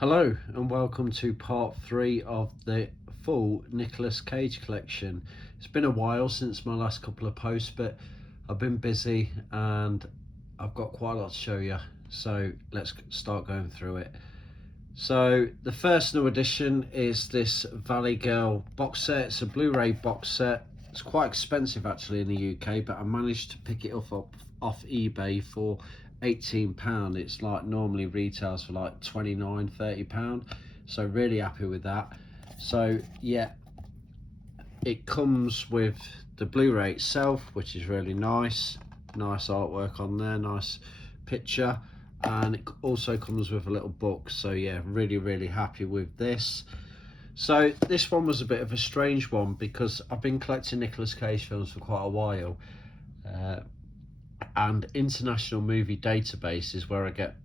Hello and welcome to part 3 of the full Nicolas Cage collection. It's been a while since my last couple of posts, but I've been busy and I've got quite a lot to show you, so let's start going through it. So the first new edition is this Valley Girl box set. It's a Blu-ray box set. It's quite expensive actually in the UK, but I managed to pick it up off eBay for £18. It's like normally retails for like £29-30, so really happy with that. So yeah, it comes with the Blu-ray itself, which is really nice artwork on there, nice picture, and it also comes with a little book. So yeah, really happy with this. So this one was a bit of a strange one because I've been collecting Nicolas Cage films for quite a while, and International Movie Database is where I get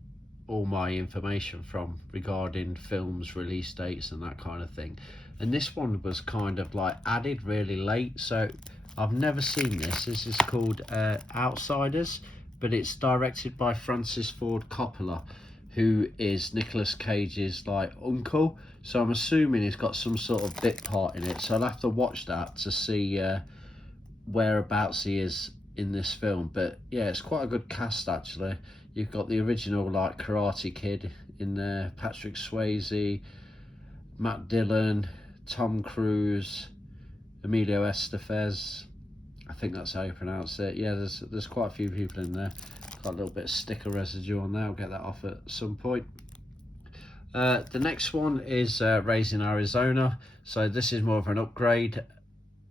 all my information from regarding films, release dates and that kind of thing. And this one was kind of like added really late, so I've never seen this. This is called Outsiders, but it's directed by Francis Ford Coppola, who is Nicolas Cage's like uncle, so I'm assuming he's got some sort of bit part in it, so I'll have to watch that to see whereabouts he is in this film. But yeah, it's quite a good cast actually. You've got the original like Karate Kid in there, Patrick Swayze, Matt Dillon, Tom Cruise, Emilio Estevez, I think that's how you pronounce it. Yeah, there's quite a few people in there. Got a little bit of sticker residue on there, I'll get that off at some point. The next one is Raising Arizona, so this is more of an upgrade.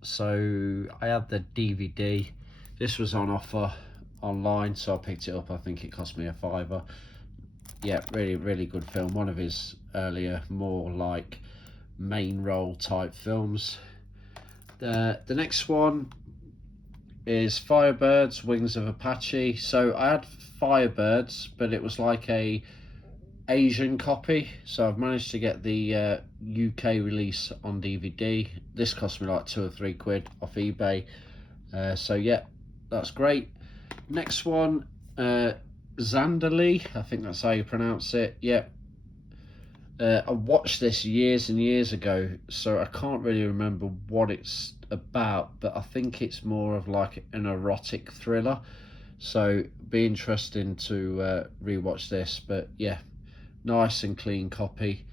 So I had the DVD, this was on offer online, so I picked it up. I think it cost me £5. Yeah, really good film, one of his earlier more like main role type films. The next one is Firebirds, Wings of Apache. So I had Firebirds, but it was like a Asian copy, so I've managed to get the UK release on DVD. This cost me like £2 or £3 off eBay, so yeah, that's great. Next one, Zanderley, I think that's how you pronounce it. Yeah, I watched this years and years ago, so I can't really remember what it's about, but I think it's more of like an erotic thriller, so be interesting to rewatch this. But yeah, nice and clean copy.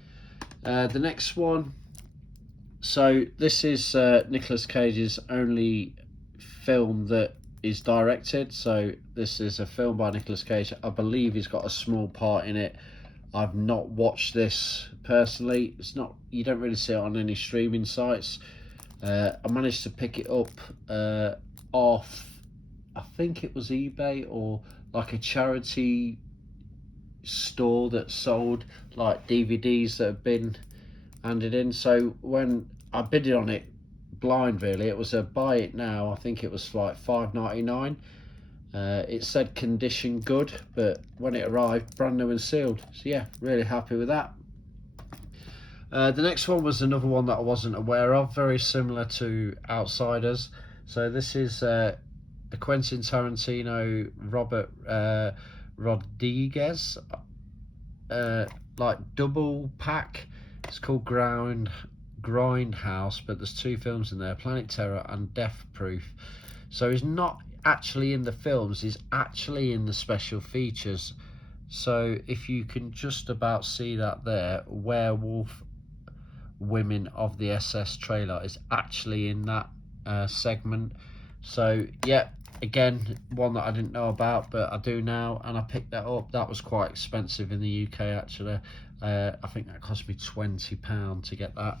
The next one, so this is Nicolas Cage's only film that is directed. So this is a film by Nicolas Cage. I believe he's got a small part in it. I've not watched this personally. It's not, you don't really see it on any streaming sites. I managed to pick it up off, I think it was eBay or like a charity store that sold like DVDs that have been handed in. So when I bidded on it blind really, it was a buy it now. I think it was like $5.99. It said condition good, but when it arrived, brand new and sealed. So yeah, really happy with that. The next one was another one that I wasn't aware of, very similar to Outsiders. So this is a Quentin Tarantino, Robert Rodriguez, like double pack. It's called Grindhouse, but there's 2 films in there, Planet Terror and Death Proof. So he's not actually in the films, he's actually in the special features. So if you can just about see that there, Werewolf Women of the SS trailer is actually in that segment. So yeah, again, one that I didn't know about, but I do now, and I picked that up. That was quite expensive in the UK actually. I think that cost me £20 to get that.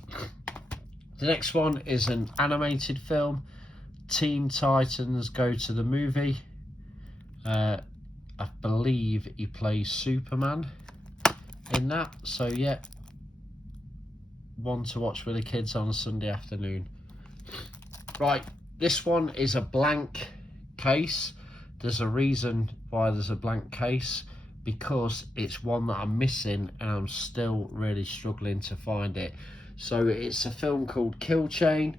The next one is an animated film, Teen Titans Go to the Movie. I believe he plays Superman in that, so yeah, one to watch with the kids on a Sunday afternoon. Right, this one is a blank case. There's a reason why there's a blank case, because it's one that I'm missing and I'm still really struggling to find it. So it's a film called Kill Chain.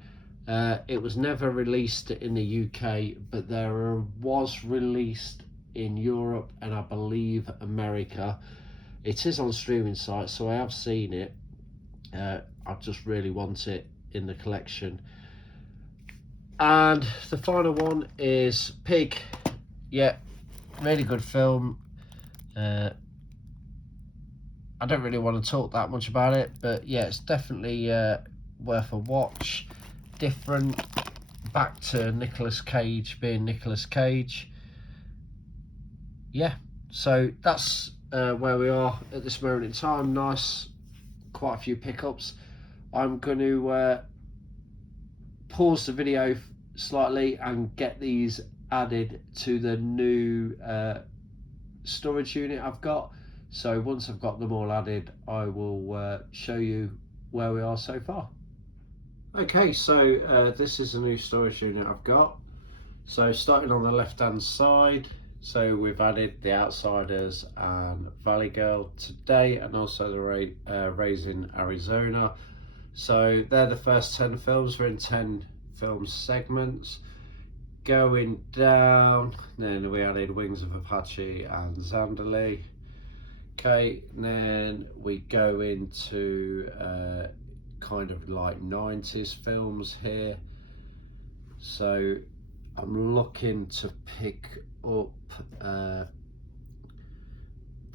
It was never released in the UK, but there was released in Europe and I believe America. It is on streaming sites, so I have seen it. I just really want it in the collection. And the final one is Pig. Yeah, really good film. I don't really want to talk that much about it, but yeah, it's definitely worth a watch. Different, back to Nicolas Cage being Nicolas Cage. Yeah, so that's where we are at this moment in time. Nice, quite a few pickups. I'm going to pause the video slightly and get these added to the new storage unit I've got. So once I've got them all added, I will show you where we are so far. Okay, so this is a new storage unit I've got. So starting on the left hand side, so we've added The Outsiders and Valley Girl today, and also the Raising Arizona. So they're the first 10 films. We're in 10 film segments. Going down, then we added Wings of Apache and Zandali. Okay, and then we go into kind of like 90s films here. So I'm looking to pick up The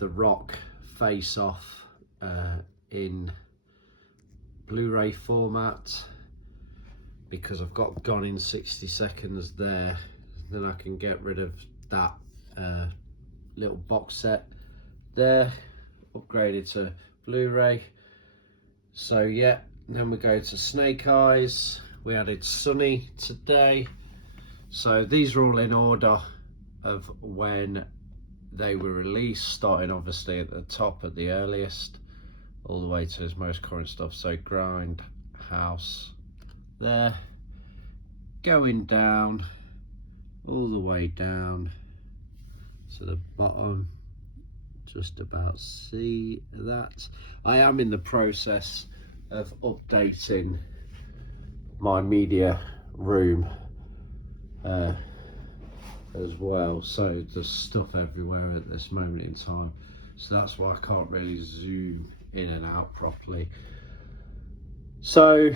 Rock Face Off in Blu-ray format, because I've got Gone in 60 Seconds there. Then I can get rid of that little box set there, upgraded to Blu-ray. So yeah, then we go to Snake Eyes. We added Sunny today. So these are all in order of when they were released, starting obviously at the top at the earliest, all the way to his most current stuff. So Grindhouse there, going down all the way down to the bottom. Just about see that. I am in the process of updating my media room as well, so there's stuff everywhere at this moment in time, so that's why I can't really zoom in and out properly. So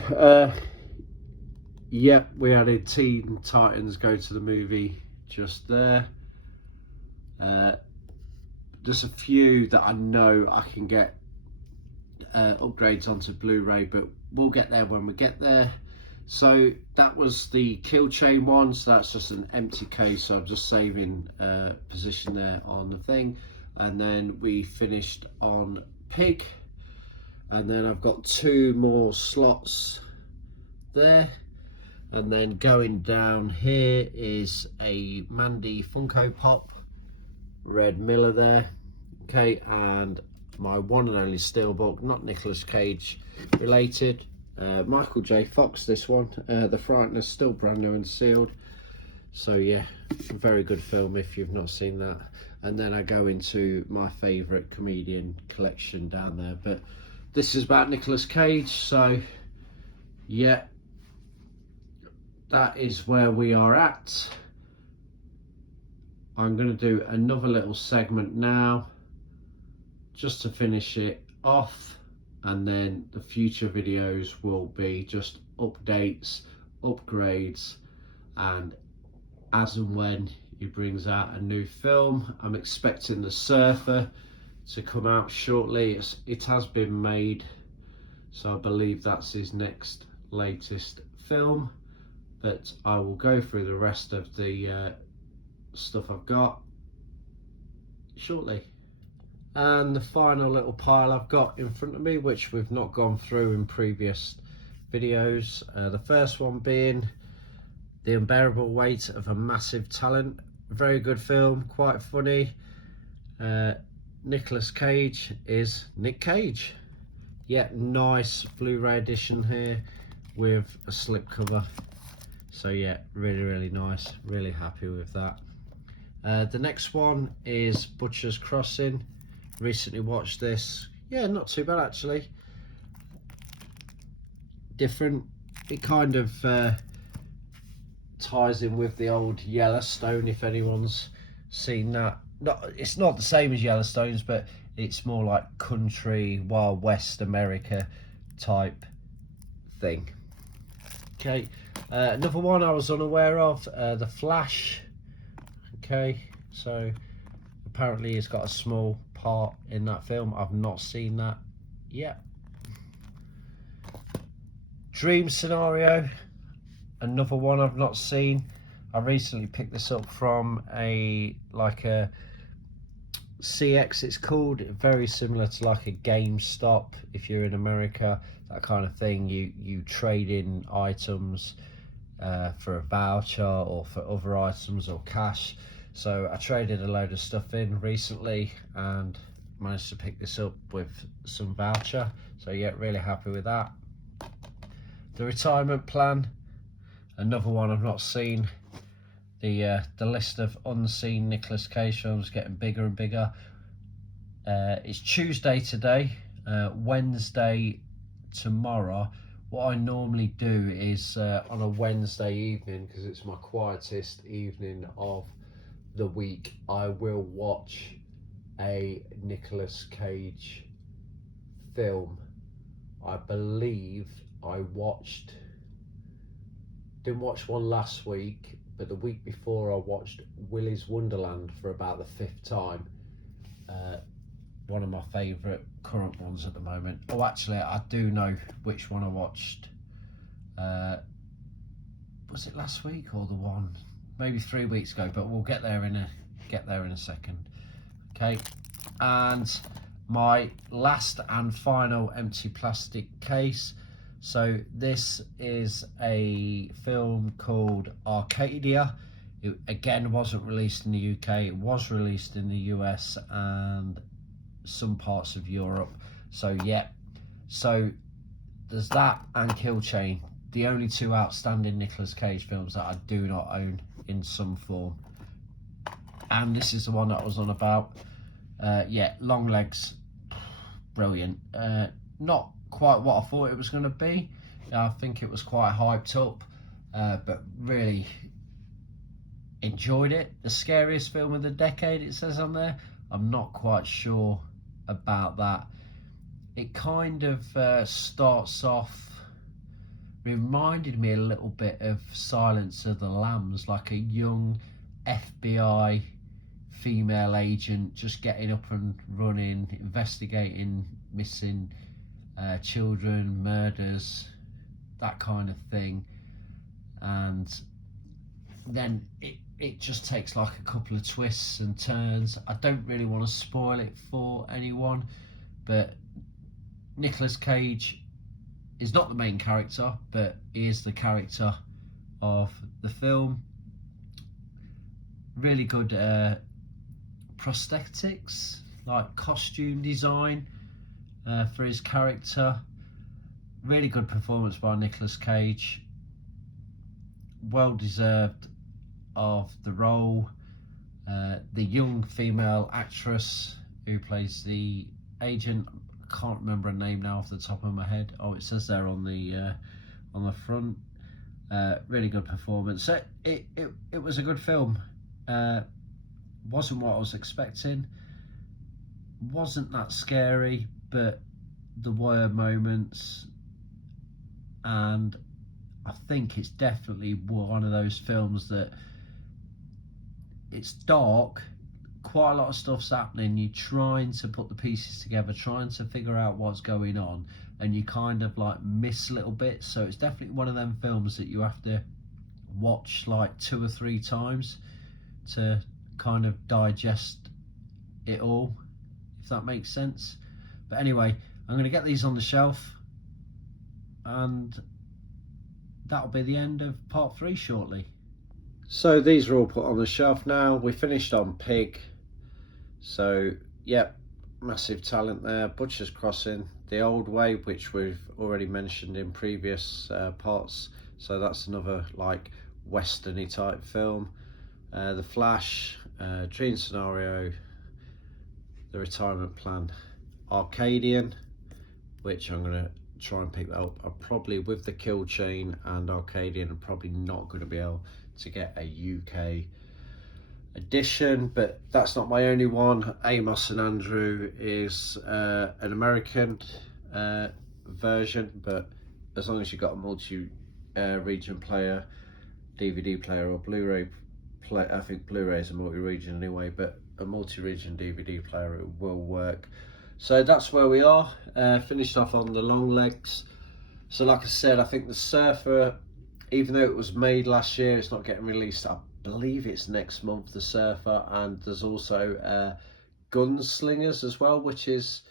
yeah, we added Teen Titans Go to the Movie just there. Just a few that I know I can get upgrades onto Blu-ray, but we'll get there when we get there. So that was the Kill Chain one, so that's just an empty case, so I'm just saving position there on the thing. And then we finished on Pig, and then I've got 2 more slots there. And then going down here is a Mandy Funko Pop, Red Miller there. Okay, and my one and only steelbook, not Nicolas Cage related, Michael J. Fox, this one, The Frighteners, still brand new and sealed. So yeah, very good film if you've not seen that. And then I go into my favourite comedian collection down there, but this is about Nicolas Cage. So yeah, that is where we are at. I'm going to do another little segment now just to finish it off, and then the future videos will be just updates, upgrades, and as and when he brings out a new film. I'm expecting The Surfer to come out shortly. It has been made, so I believe that's his next latest film, but I will go through the rest of the stuff I've got shortly. And the final little pile I've got in front of me, which we've not gone through in previous videos, the first one being The Unbearable Weight of a Massive Talent. Very good film, quite funny. Nicolas Cage is Nick Cage. Yeah, nice Blu-ray edition here with a slipcover. So yeah, really nice, really happy with that. The next one is Butcher's Crossing. Recently watched this. Yeah, not too bad actually. Different. It kind of ties in with the old Yellowstone, if anyone's seen that. It's not the same as Yellowstone's, but It's more like country, Wild West America type thing. Okay, another one I was unaware of, The Flash. Okay, so apparently he's got a small part in that film. I've not seen that yet. Dream Scenario, another one I've not seen. I recently picked this up from a CX, it's called, very similar to like a GameStop if you're in America, that kind of thing. You trade in items for a voucher or for other items or cash. So I traded a load of stuff in recently and managed to pick this up with some voucher. So yeah, really happy with that. The Retirement Plan, another one I've not seen. The list of unseen Nicolas Cage films getting bigger and bigger. It's Tuesday today, Wednesday tomorrow. What I normally do is on a Wednesday evening, because it's my quietest evening of the week, I will watch a Nicolas Cage film. I believe I didn't watch one last week, but the week before I watched Willy's Wonderland for about the 5th time. One of my favourite current ones at the moment. Oh, actually, I do know which one I watched. Was it last week or the one maybe 3 weeks ago? But we'll get there in a second. Okay, and my last and final empty plastic case. So this is a film called Arcadia. It again wasn't released in the UK. It was released in the US and some parts of Europe. So yeah, so there's that and Kill Chain, the only two outstanding Nicolas Cage films that I do not own in some form. And this is the one that I was on about. Yeah, Long Legs, brilliant. Not quite what I thought it was going to be. I think it was quite hyped up, but really enjoyed it. The scariest film of the decade, it says on there. I'm not quite sure about that. It kind of starts off, reminded me a little bit of Silence of the Lambs, like a young FBI female agent just getting up and running, investigating missing children, murders, that kind of thing. And then it just takes like a couple of twists and turns. I don't really want to spoil it for anyone, but Nicolas Cage is not the main character, but he is the character of the film. Really good prosthetics, like costume design for his character. Really good performance by Nicolas Cage. Well deserved of the role. The young female actress who plays the agent, I can't remember her name now off the top of my head. Oh, it says there on the front. Really good performance. So it was a good film. Wasn't what I was expecting. Wasn't that scary, but there were moments, and I think it's definitely one of those films that it's dark, quite a lot of stuff's happening, you're trying to put the pieces together, trying to figure out what's going on, and you kind of like miss little bits. So it's definitely one of them films that you have to watch like 2 or 3 times to kind of digest it all, if that makes sense. But anyway, I'm going to get these on the shelf, and that'll be the end of part 3 shortly. So these are all put on the shelf now. We finished on Pig. So yep, massive talent there. Butcher's Crossing, The Old Way, which we've already mentioned in previous parts. So that's another like westerny type film. The Flash, Dream Scenario, The Retirement Plan, Arcadian, which I'm going to try and pick that up. I'm probably, with the Kill Chain and Arcadian, I'm probably not going to be able to get a UK edition, but that's not my only one. Amos and Andrew is an American version, but as long as you've got a multi-region player, DVD player or Blu-ray play, I think Blu-ray is a multi-region anyway, but a multi-region DVD player, it will work. So that's where we are, finished off on the long legs. So like I said, I think the Surfer, even though it was made last year, it's not getting released. I believe it's next month, the Surfer, and there's also Gunslingers as well, which is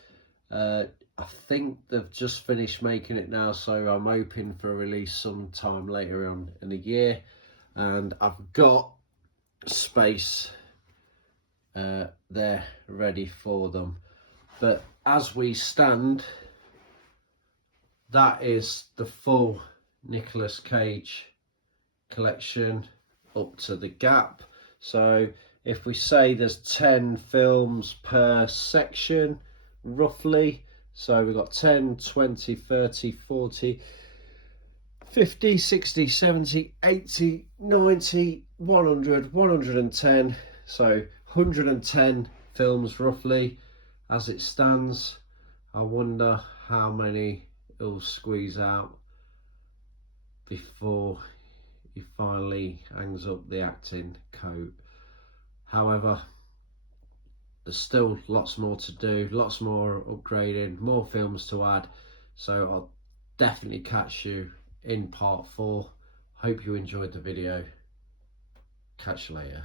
I think they've just finished making it now, so I'm hoping for a release sometime later on in the year. And I've got space there ready for them. But as we stand, that is the full Nicolas Cage collection up to the gap. So if we say there's 10 films per section roughly, so we've got 10, 20, 30, 40, 50, 60, 70, 80, 90, 100, 110. So 110 films roughly as it stands. I wonder how many it'll squeeze out before he finally hangs up the acting coat. However, there's still lots more to do, lots more upgrading, more films to add. So I'll definitely catch you in part 4. Hope you enjoyed the video. Catch you later.